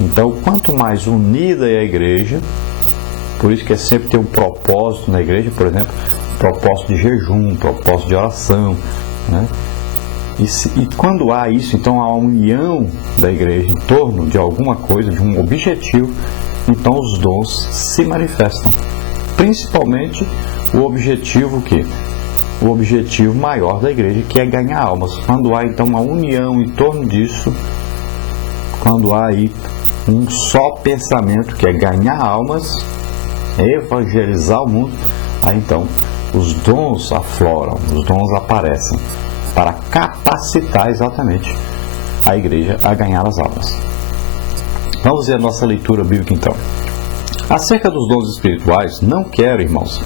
Então, quanto mais unida é a igreja, por isso que é sempre ter um propósito na igreja, por exemplo, propósito de jejum, propósito de oração, né? E quando há isso, então há a união da igreja em torno de alguma coisa, de um objetivo, então os dons se manifestam. Principalmente o objetivo que? O objetivo maior da igreja, que é ganhar almas. Quando há então uma união em torno disso, quando há aí um só pensamento, que é ganhar almas, evangelizar o mundo, aí então os dons afloram, os dons aparecem para capacitar exatamente a igreja a ganhar as almas. Vamos ver a nossa leitura bíblica então. Acerca dos dons espirituais, não quero, irmãos,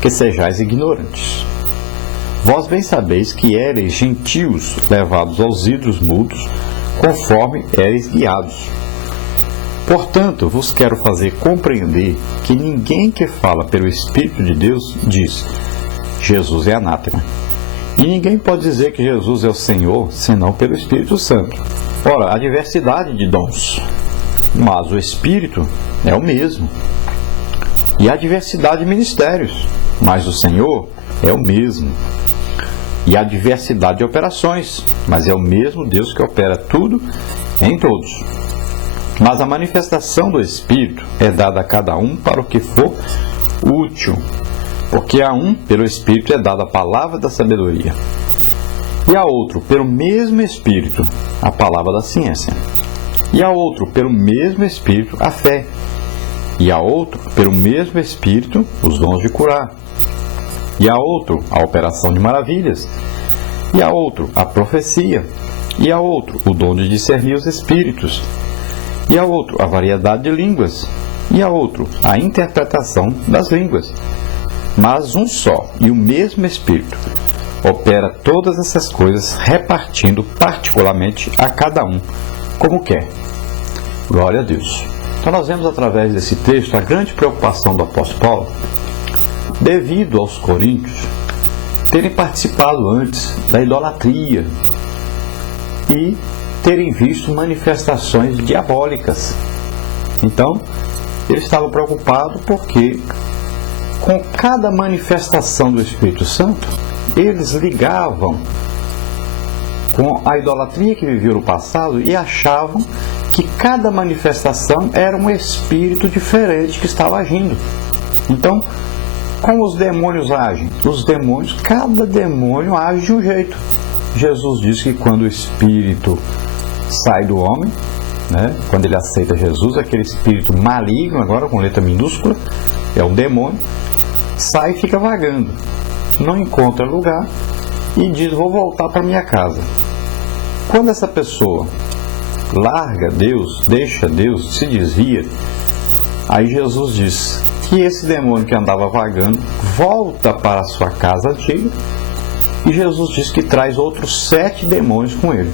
que sejais ignorantes. Vós bem sabeis que éreis gentios levados aos ídolos mudos, conforme éreis guiados. Portanto, vos quero fazer compreender que ninguém que fala pelo Espírito de Deus diz: Jesus é anátema. E ninguém pode dizer que Jesus é o Senhor, senão pelo Espírito Santo. Ora, há diversidade de dons, mas o Espírito é o mesmo. E há diversidade de ministérios, mas o Senhor é o mesmo. E há diversidade de operações, mas é o mesmo Deus que opera tudo em todos. Mas a manifestação do Espírito é dada a cada um para o que for útil, porque a um, pelo Espírito, é dada a palavra da sabedoria, e a outro, pelo mesmo Espírito, a palavra da ciência, e a outro, pelo mesmo Espírito, a fé, e a outro, pelo mesmo Espírito, os dons de curar, e a outro, a operação de maravilhas, e a outro, a profecia, e a outro, o dom de discernir os espíritos, e a outro, a variedade de línguas, e a outro, a interpretação das línguas. Mas um só e o mesmo Espírito opera todas essas coisas, repartindo particularmente a cada um, como quer. Glória a Deus. Então nós vemos através desse texto a grande preocupação do apóstolo Paulo, devido aos coríntios terem participado antes da idolatria e terem visto manifestações diabólicas. Então, ele estava preocupado porque com cada manifestação do Espírito Santo, eles ligavam com a idolatria que viviam no passado e achavam que cada manifestação era um espírito diferente que estava agindo. Então, como os demônios agem? Os demônios, cada demônio age de um jeito. Jesus diz que quando o espírito sai do homem, né, quando ele aceita Jesus, aquele espírito maligno, agora com letra minúscula, é um demônio, sai e fica vagando, não encontra lugar e diz: vou voltar para minha casa. Quando essa pessoa larga Deus, deixa Deus, se desvia, aí Jesus diz que esse demônio que andava vagando volta para a sua casa antiga, e Jesus diz que traz outros 7 demônios com ele.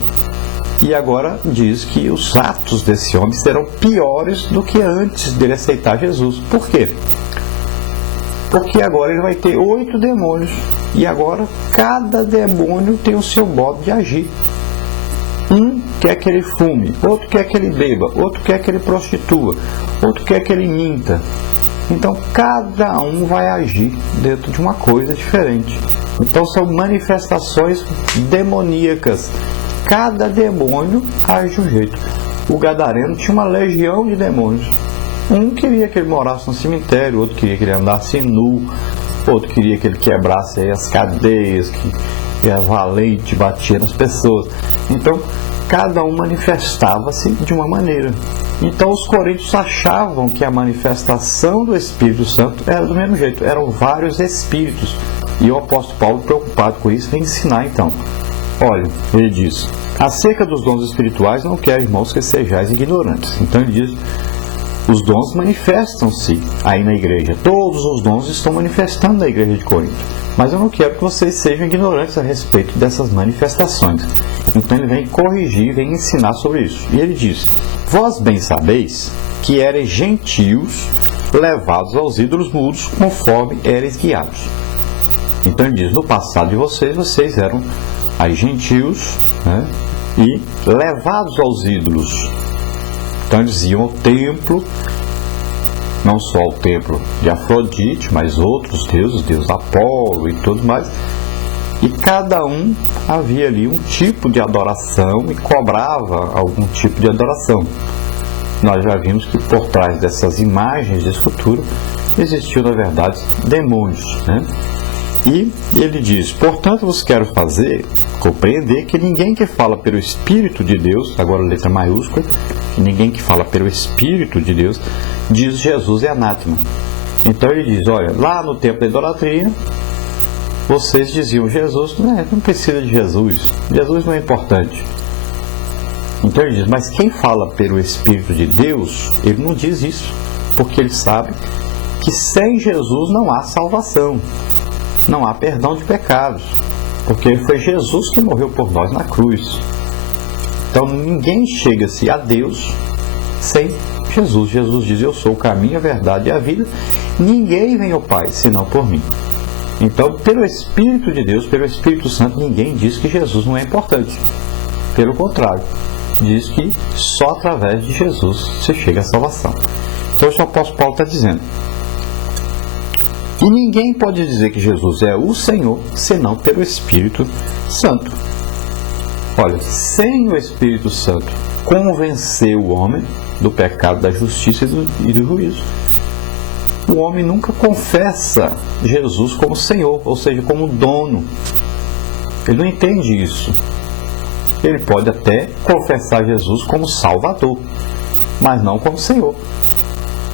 E agora diz que os atos desse homem serão piores do que antes dele aceitar Jesus. Por quê? Porque agora ele vai ter 8 demônios. E agora cada demônio tem o seu modo de agir. Um quer que ele fume, outro quer que ele beba, outro quer que ele prostitua, outro quer que ele minta. Então cada um vai agir dentro de uma coisa diferente. Então são manifestações demoníacas. Cada demônio age de um jeito. O gadareno tinha uma legião de demônios. Um queria que ele morasse no cemitério, outro queria que ele andasse nu, outro queria que ele quebrasse aí as cadeias, que era valente, batia nas pessoas. Então, cada um manifestava-se de uma maneira. Então, os coríntios achavam que a manifestação do Espírito Santo era do mesmo jeito. Eram vários espíritos. E o apóstolo Paulo, preocupado com isso, vem ensinar então. Olha, ele diz: acerca dos dons espirituais, não quero, irmãos, que sejais ignorantes. Então ele diz: os dons manifestam-se aí na igreja. Todos os dons estão manifestando na igreja de Corinto. Mas eu não quero que vocês sejam ignorantes a respeito dessas manifestações. Então ele vem corrigir, vem ensinar sobre isso. E ele diz: vós bem sabeis que éreis gentios levados aos ídolos mudos, conforme éreis guiados. Então ele diz: no passado de vocês eram aí gentios, né, e levados aos ídolos. Então eles iam ao templo, não só ao templo de Afrodite, mas outros deuses, deus Apolo e tudo mais. E cada um havia ali um tipo de adoração e cobrava algum tipo de adoração. Nós já vimos que por trás dessas imagens de escultura existiam, na verdade, demônios, né? E ele diz: portanto, vos quero compreender que ninguém que fala pelo Espírito de Deus, agora letra maiúscula, ninguém que fala pelo Espírito de Deus, diz Jesus é anátema. Então ele diz: olha, lá no tempo da idolatria, vocês diziam Jesus, não precisa de Jesus, Jesus não é importante. Então ele diz: mas quem fala pelo Espírito de Deus, ele não diz isso, porque ele sabe que sem Jesus não há salvação, não há perdão de pecados, porque foi Jesus que morreu por nós na cruz. Então ninguém chega-se a Deus sem Jesus. Jesus diz: eu sou o caminho, a verdade e a vida, ninguém vem ao Pai senão por mim. Então, pelo Espírito de Deus, pelo Espírito Santo, ninguém diz que Jesus não é importante. Pelo contrário, diz que só através de Jesus se chega à salvação. Então o apóstolo Paulo está dizendo: e ninguém pode dizer que Jesus é o Senhor senão pelo Espírito Santo. Olha, sem o Espírito Santo convencer o homem do pecado, da justiça e do juízo, o homem nunca confessa Jesus como Senhor, ou seja, como dono. Ele não entende isso. Ele pode até confessar Jesus como Salvador, mas não como Senhor.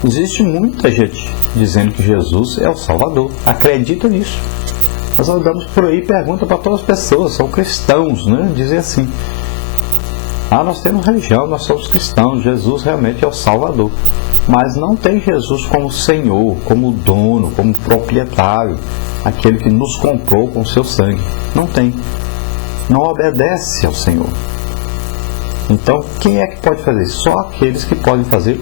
Existe muita gente dizendo que Jesus é o Salvador, acredita nisso. Nós andamos por aí e pergunta para todas as pessoas, são cristãos, né? Dizem assim: nós temos religião, nós somos cristãos, Jesus realmente é o Salvador. Mas não tem Jesus como Senhor, como dono, como proprietário, aquele que nos comprou com o seu sangue. Não tem. Não obedece ao Senhor. Então, quem é que pode fazer isso? Só aqueles que podem fazer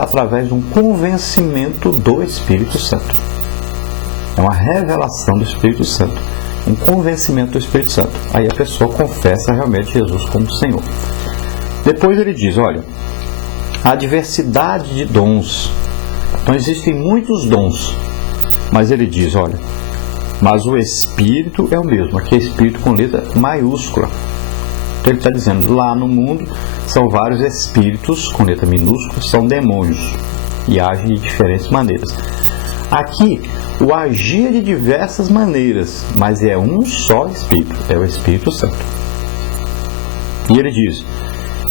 através de um convencimento do Espírito Santo. É uma revelação do Espírito Santo, um convencimento do Espírito Santo. Aí a pessoa confessa realmente Jesus como Senhor. Depois ele diz: olha, a diversidade de dons. Então existem muitos dons, mas ele diz: olha, mas o Espírito é o mesmo. Aqui é Espírito com letra maiúscula. Então ele está dizendo: lá no mundo são vários espíritos com letra minúscula, são demônios e agem de diferentes maneiras. Aqui o agir é de diversas maneiras, mas é um só Espírito, é o Espírito Santo. E ele diz: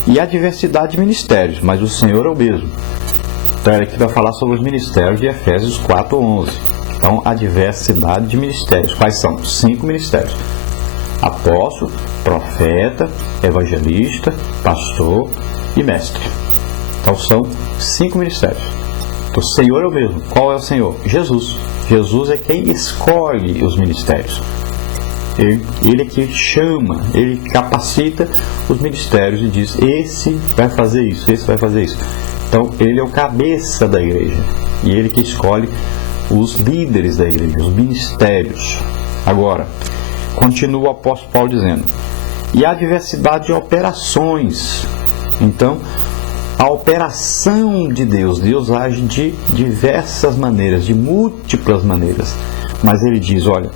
e há diversidade de ministérios, mas o Senhor é o mesmo. Então ele aqui vai falar sobre os ministérios de Efésios 4:11. Então, a diversidade de ministérios. Quais são? 5 ministérios: apóstolo, profeta, evangelista, pastor e mestre. Então são 5 ministérios. Então, o Senhor é o mesmo. Qual é o Senhor? Jesus. Jesus é quem escolhe os ministérios. Ele é que chama, ele capacita os ministérios e diz: esse vai fazer isso, esse vai fazer isso. Então ele é o cabeça da igreja e ele que escolhe os líderes da igreja, os ministérios. Agora, continua o apóstolo Paulo dizendo: e há diversidade de operações. Então, a operação de Deus, Deus age de diversas maneiras, de múltiplas maneiras. Mas ele diz: olha,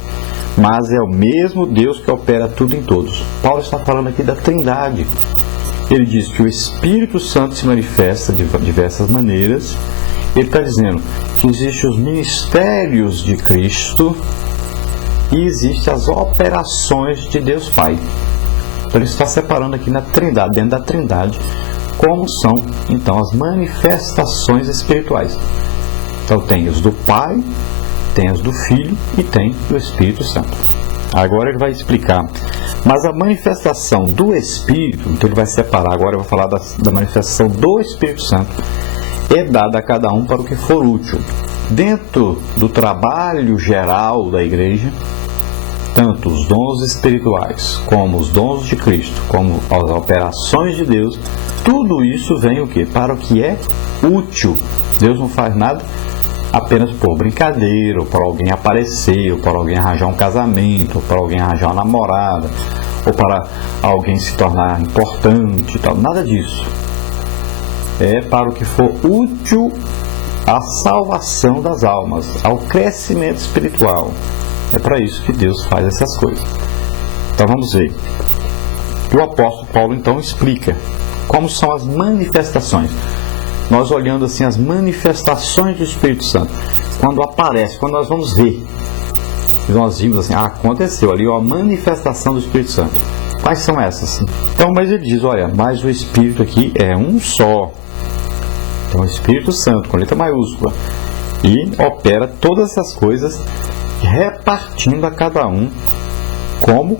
mas é o mesmo Deus que opera tudo em todos. Paulo está falando aqui da Trindade. Ele diz que o Espírito Santo se manifesta de diversas maneiras. Ele está dizendo que existem os ministérios de Cristo e existem as operações de Deus Pai. Então ele está separando aqui na Trindade, dentro da Trindade, como são então as manifestações espirituais. Então tem os do Pai, tem as do Filho e tem do Espírito Santo. Agora ele vai explicar. Mas a manifestação do Espírito, então ele vai separar, agora eu vou falar da manifestação do Espírito Santo, é dada a cada um para o que for útil. Dentro do trabalho geral da igreja, tanto os dons espirituais, como os dons de Cristo, como as operações de Deus, tudo isso vem o quê? Para o que é útil. Deus não faz nada apenas por brincadeira, ou para alguém aparecer, ou para alguém arranjar um casamento, ou para alguém arranjar uma namorada, ou para alguém se tornar importante e tal. Nada disso. é para o que for útil à salvação das almas, ao crescimento espiritual. É para isso que Deus faz essas coisas. Então vamos ver. O apóstolo Paulo então explica como são as manifestações. Nós olhando assim as manifestações do Espírito Santo, quando aparece, quando nós vamos ver, nós vimos assim, aconteceu ali a manifestação do Espírito Santo. Quais são essas? Então, mas ele diz, olha, mas o Espírito aqui é um só. Então, o Espírito Santo, com letra maiúscula, e opera todas essas coisas, repartindo a cada um como